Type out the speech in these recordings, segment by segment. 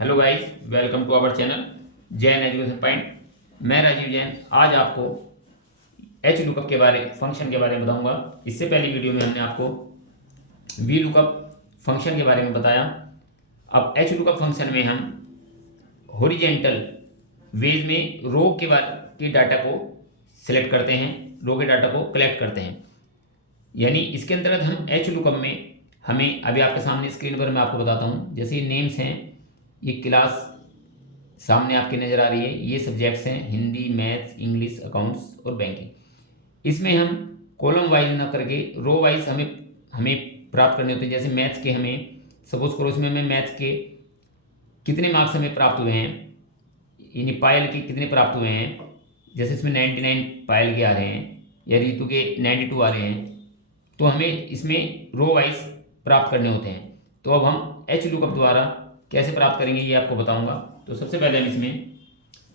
Hello guys, welcome to our channel Jain education point. मैं राजीव जैन आज आपको एच लुकअप के बारे फंक्शन के बारे में बताऊंगा। इससे पहली वीडियो में हमने आपको वी लुकअप फंक्शन के बारे में बताया। अब एच लुकअप फंक्शन में हम हॉरिजेंटल वेज में रो के डाटा को सिलेक्ट करते हैं, रो के डाटा को कलेक्ट करते हैं। यानी इसके अंतर्गत हम एच लुकअप में हमें अभी आपके सामने स्क्रीन पर मैं आपको बताता हूँ। जैसे ये नेम्स हैं, ये क्लास सामने आपके नज़र आ रही है, ये सब्जेक्ट्स हैं हिंदी, मैथ्स, इंग्लिश, अकाउंट्स और बैंकिंग। इसमें हम कॉलम वाइज ना करके रो वाइज हमें हमें प्राप्त करने होते हैं। जैसे मैथ्स के हमें सपोज करो इसमें हमें मैथ्स के कितने मार्क्स हमें प्राप्त हुए हैं, यानी पायल के कितने प्राप्त हुए हैं। जैसे इसमें 99 पायल के आ रहे हैं या रितु के 92 आ रहे हैं, तो हमें इसमें रो वाइज प्राप्त करने होते हैं। तो अब हम एच लुकअप द्वारा कैसे प्राप्त करेंगे ये आपको बताऊंगा। तो सबसे पहले हम इसमें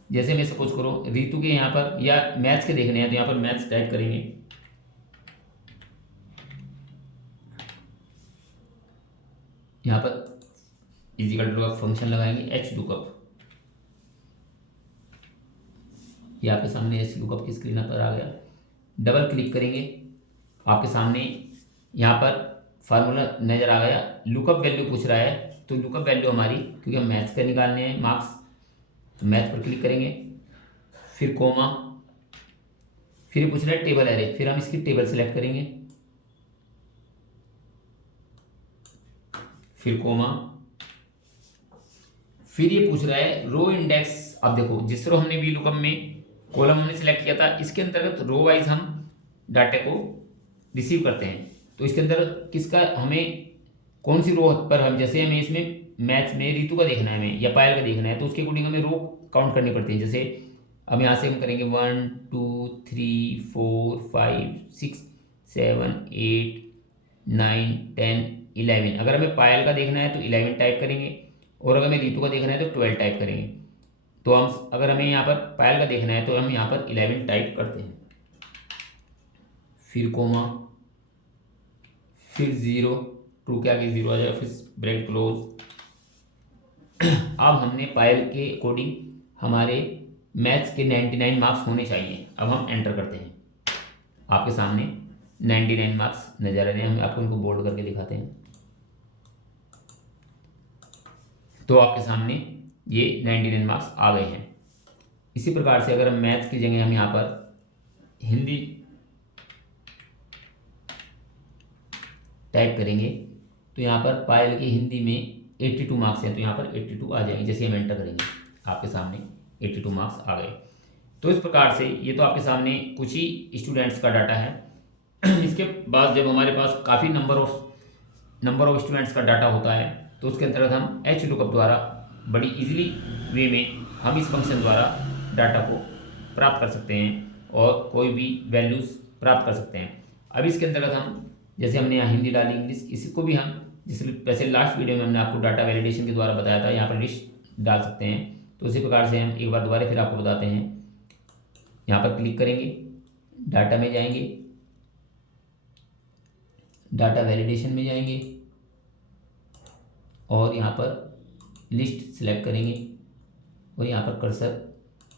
जैसे मैं सपोज करो रितु के यहाँ पर या मैथ्स के देखने हैं, तो यहाँ पर मैथ्स टाइप करेंगे। यहाँ पर इजिकल टू फंक्शन लगाएंगे एच लुकअप। ये आपके सामने एच लुकअप की स्क्रीन पर आ गया। डबल क्लिक करेंगे, आपके सामने यहाँ पर फार्मूला नज़र आ गया। लुकअप वैल्यू पूछ रहा है, तो लुकअप वैल्यू हमारी, क्योंकि हम मैथ्स का निकालने हैं मार्क्स, तो मैथ पर क्लिक करेंगे, फिर कोमा, फिर पूछ रहा है टेबल एरे, फिर हम इसकी टेबल सेलेक्ट करेंगे, फिर कोमा, फिर ये पूछ रहा है रो इंडेक्स। अब देखो जिस रो हमने वी लुकअप में कॉलम हमने सेलेक्ट किया था, इसके अंतर्गत रो वाइज हम डाटा को रिसीव करते हैं। तो इसके अंदर किसका हमें कौन सी रो पर हम, जैसे हमें इसमें मैथ्स में रितु का देखना है हमें या पायल का देखना है, तो उसके अकॉर्डिंग हमें रो काउंट करनी पड़ती है। जैसे अब यहाँ से हम करेंगे 1 2 3 4 5 6 7 8 9 10 11। अगर हमें पायल का देखना है तो 11 टाइप करेंगे, और अगर हमें रितु का देखना है तो 12 टाइप करेंगे। तो हम अगर हमें यहाँ पर पायल का देखना है तो हम यहाँ पर 11 टाइप करते हैं, फिर कोमा, फिर ज़ीरो, ट्रू के आगे ज़ीरो आ जाएगा, फिर ब्रैकेट क्लोज। अब हमने पायल के अकॉर्डिंग हमारे मैथ्स के 99 मार्क्स होने चाहिए। अब हम एंटर करते हैं, आपके सामने 99 मार्क्स नजर आ रहे हैं। हम आपको इनको बोल्ड करके दिखाते हैं, तो आपके सामने ये 99 मार्क्स आ गए हैं। इसी प्रकार से अगर हम मैथ्स की जगह हम यहाँ पर हिंदी टाइप करेंगे, तो यहाँ पर पायल की हिंदी में 82 मार्क्स हैं, तो यहाँ पर 82 आ जाएंगे। जैसे हम एंटर करेंगे आपके सामने 82 मार्क्स आ गए। तो इस प्रकार से ये तो आपके सामने कुछ ही स्टूडेंट्स का डाटा है। इसके बाद जब हमारे पास काफ़ी नंबर ऑफ स्टूडेंट्स का डाटा होता है, तो उसके अंतर्गत हम एच लुकअप द्वारा बड़ी इजीली वे में हम इस फंक्शन द्वारा डाटा को प्राप्त कर सकते हैं और कोई भी वैल्यूज़ प्राप्त कर सकते हैं। अब इसके अंतर्गत हम जैसे हमने यहाँ हिंदी डाली, इंग्लिश, इसको भी हम जिस वैसे लास्ट वीडियो में हमने आपको डाटा वैलिडेशन के द्वारा बताया था, यहाँ पर लिस्ट डाल सकते हैं। तो उसी प्रकार से हम एक बार दोबारा फिर आपको बताते हैं। यहाँ पर क्लिक करेंगे, डाटा में जाएंगे, डाटा वैलिडेशन में जाएंगे और यहाँ पर लिस्ट सेलेक्ट करेंगे और यहाँ पर कर्सर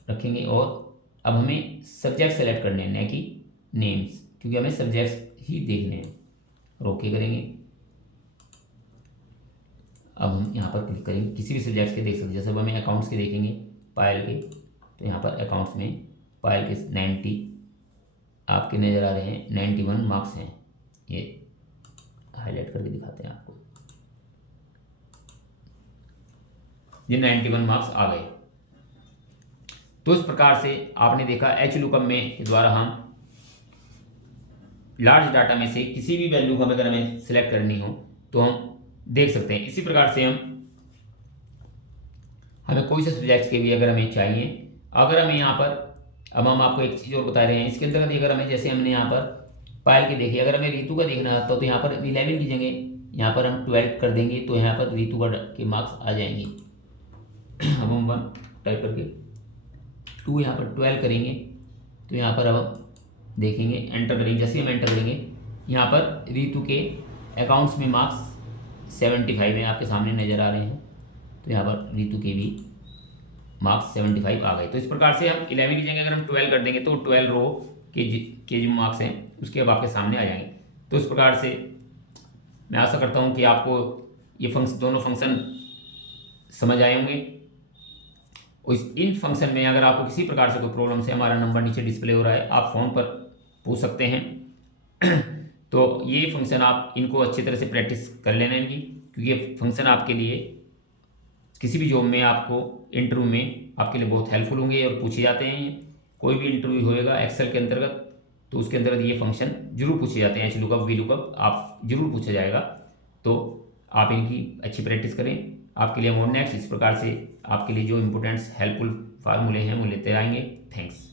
रखेंगे। और अब हमें सब्जेक्ट सेलेक्ट करने हैं, न कि नेम्स, क्योंकि हमें सब्जेक्ट्स ही देखने हैं। ओके करेंगे। अब हम यहाँ पर क्लिक करेंगे, किसी भी सब्जेक्ट्स के देख सकते हैं। जैसे अब हमें अकाउंट्स के देखेंगे पायल के, तो यहाँ पर अकाउंट्स में पायल के 90 आपके नज़र आ रहे हैं, 91 मार्क्स हैं। ये हाईलाइट करके दिखाते हैं आपको, ये 91 मार्क्स आ गए। तो इस प्रकार से आपने देखा एच लुकअप में द्वारा हम लार्ज डाटा में से किसी भी वैल्यू को अगर हमें सिलेक्ट करनी हो तो हम देख सकते हैं। इसी प्रकार से हमें कोई से सब्जेक्ट्स के भी अगर हमें चाहिए, अगर हमें यहाँ पर अब हम आपको एक चीज़ और बता रहे हैं इसके अंतर्गत, अगर हमें जैसे हमने यहाँ पर पायल के देखे, अगर हमें रितु का देखना आता तो यहाँ पर 11 की जगह यहाँ पर हम 12 कर देंगे, तो यहाँ पर रितु का के मार्क्स आ जाएंगे। अब हम 1 टाइप करके 2 यहाँ पर 12 करेंगे, तो यहाँ पर अब देखेंगे एंटर करेंगे। जैसे हम एंटर करेंगे यहाँ पर रितु के अकाउंट्स में मार्क्स 75 में आपके सामने नज़र आ रहे हैं। तो यहाँ पर रितु के भी मार्क्स 75 आ गए। तो इस प्रकार से हम 11 की जगह अगर हम 12 कर देंगे तो 12 रो के जो मार्क्स हैं उसके अब आपके सामने आ जाएंगे। तो इस प्रकार से मैं आशा करता हूँ कि आपको ये दोनों फंक्शन समझ आए होंगे। इन फंक्शन में अगर आपको किसी प्रकार से कोई प्रॉब्लम से, हमारा नंबर नीचे डिस्प्ले हो रहा है, आप फ़ोन पर पूछ सकते हैं। तो ये फंक्शन आप इनको अच्छी तरह से प्रैक्टिस कर लेना इनकी, क्योंकि ये फंक्शन आपके लिए किसी भी जॉब में, आपको इंटरव्यू में आपके लिए बहुत हेल्पफुल होंगे और पूछे जाते हैं। कोई भी इंटरव्यू होएगा एक्सेल के अंतर्गत तो उसके अंतर्गत ये फंक्शन जरूर पूछे जाते हैं। HLOOKUP, VLOOKUP आप जरूर पूछा जाएगा। तो आप इनकी अच्छी प्रैक्टिस करें। आपके लिए हम और नेक्स्ट इस प्रकार से आपके लिए जो इंपॉर्टेंट्स हेल्पफुल फार्मूले हैं वो लेते आएंगे। थैंक्स।